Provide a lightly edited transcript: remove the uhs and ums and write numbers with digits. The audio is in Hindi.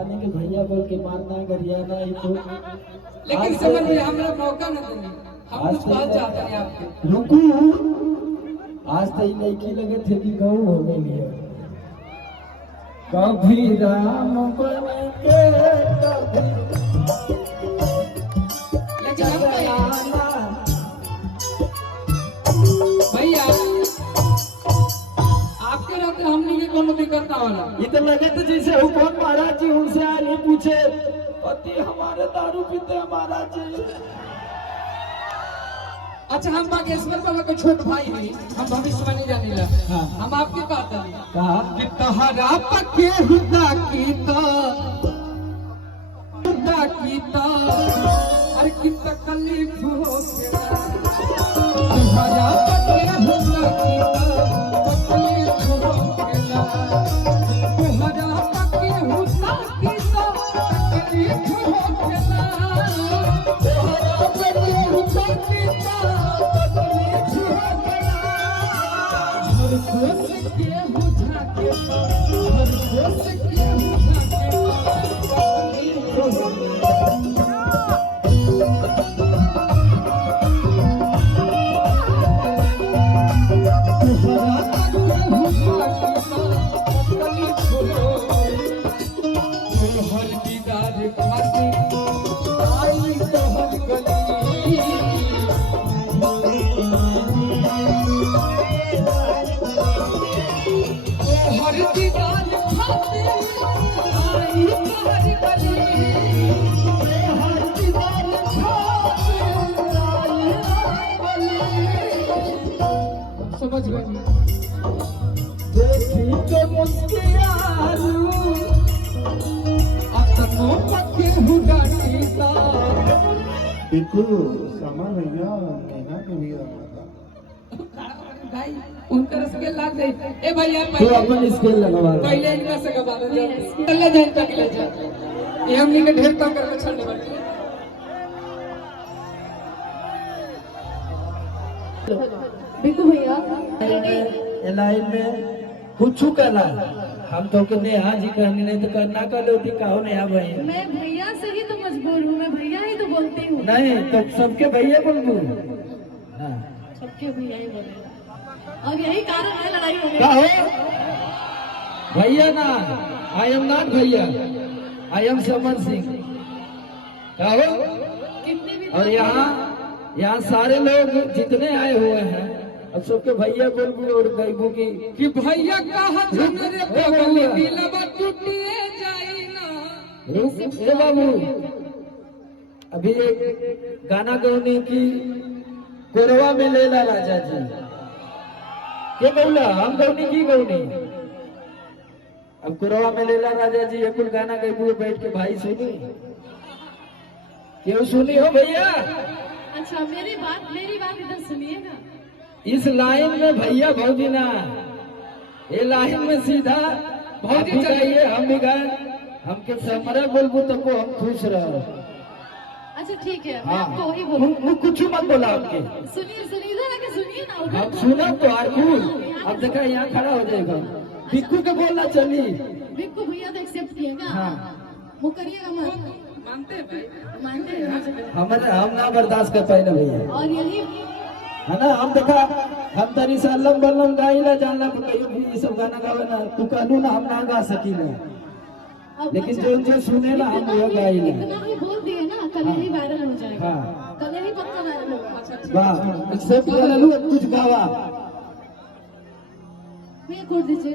बताने के भैया बोल के मारना गरियाना ही तो। लेकिन समझ में हमरा मौका न देंगे, हम कुछ बात चाहते हैं आपके। रुकू, आज तो ये लड़की लगे थे कि गऊ हो गई है। कभी राम बने के कभी भैया आपके रहते हमने के कोनो दिक्कत ना होला। ये तो लगे तो जैसे हुकूमत महाराज जी उनसे आए नहीं पूछे पति हमारे दारू पीते हैं महाराज जी। अच्छा हम बागेश्वर बाबा के छोट भाई हैं, हम भविष्यवाणी जानीला। हाँ। हम आपके कहते हैं कहा कि तहरा पके हुदा कीता अरे कि तकलीफ हो गया तहरा पके हुदा कीता तकलीफ हो गया तहरा पके हुदा कीता तकलीफ हो गया तहरा पके हुदा कीता तकलीफ हो गया हर खोस के बुझा के हर खोस के बुझा के तकलीफ हो गया। समझ गए देखी के मुस्कियालू अपनो पके हुदा कीता बिल्कुल सामान भैया नेहा के भी भाई उनका स्केल लाग दे। ए भैया तो अपन स्केल लगवा पहले इनका से गवा दे चले जाए तक ले जा ये हमनी के ढेर तक करके छोड़ने वाले। बिल्कुल भैया लाइन में कुछ कहला हम तो कहने हाँ जी कहने नहीं तो करना कर होती कहो नहीं आ भाई मैं भैया से ही तो मजबूर हूँ, मैं भैया ही तो बोलती हूँ। नहीं तो सबके भैया बोलबू हाँ सबके भैया ही बोलेगा और यही कारण है लड़ाई होने का। कहो भैया ना आई एम नॉट भैया आई एम समर सिंह कहो। कितने भी और यहाँ सारे लोग जितने आए हुए हैं अब सबके भैया बोलबू और गईबू की कि भैया कहा रे बगल दिलवा टूटिए जाई ना। ए बाबू अभी एक गाना गौने की कोरवा में लेला राजा जी के गौला हम गौनी की गौनी अब कोरवा में लेला राजा जी एक गाना गईबू बैठ के भाई सुनी क्यों सुनी हो भैया। अच्छा मेरी बात इधर सुनिएगा। इस लाइन में भैया भौजी ना ये लाइन में सीधा भौजी चाहिए हम भी गाए हमके समरे बोलबू तो को हम खुश रहो। अच्छा ठीक है मैं हाँ आपको वही बोलूँ। कुछ मत बोला आपके सुनिए जरा के सुनिए ना उधर हम सुना तो आरकूल अब देखा यहाँ खड़ा हो जाएगा बिक्कू के बोलना चली बिल्कुल भैया तो एक्सेप्ट किएगा। हाँ वो करिएगा मत मानते हैं भाई मानते हैं। हम ना बर्दाश्त कर पाए ना भैया और यही है ना हम देखा हम तरी से अल्लम बल्लम गाइला जानला कहियो भी ये सब गाना गावे ना तू कहलू ना हम ना गा सकी ना अब लेकिन अच्छा, जो सुने ना हम वो गाइला। इतना ही बोल दिए ना कल ही वायरल हो जाएगा। हाँ कल ही पक्का वायरल होगा। वाह एक्सेप्ट कर लू कुछ गावा भैया खोल दीजिए।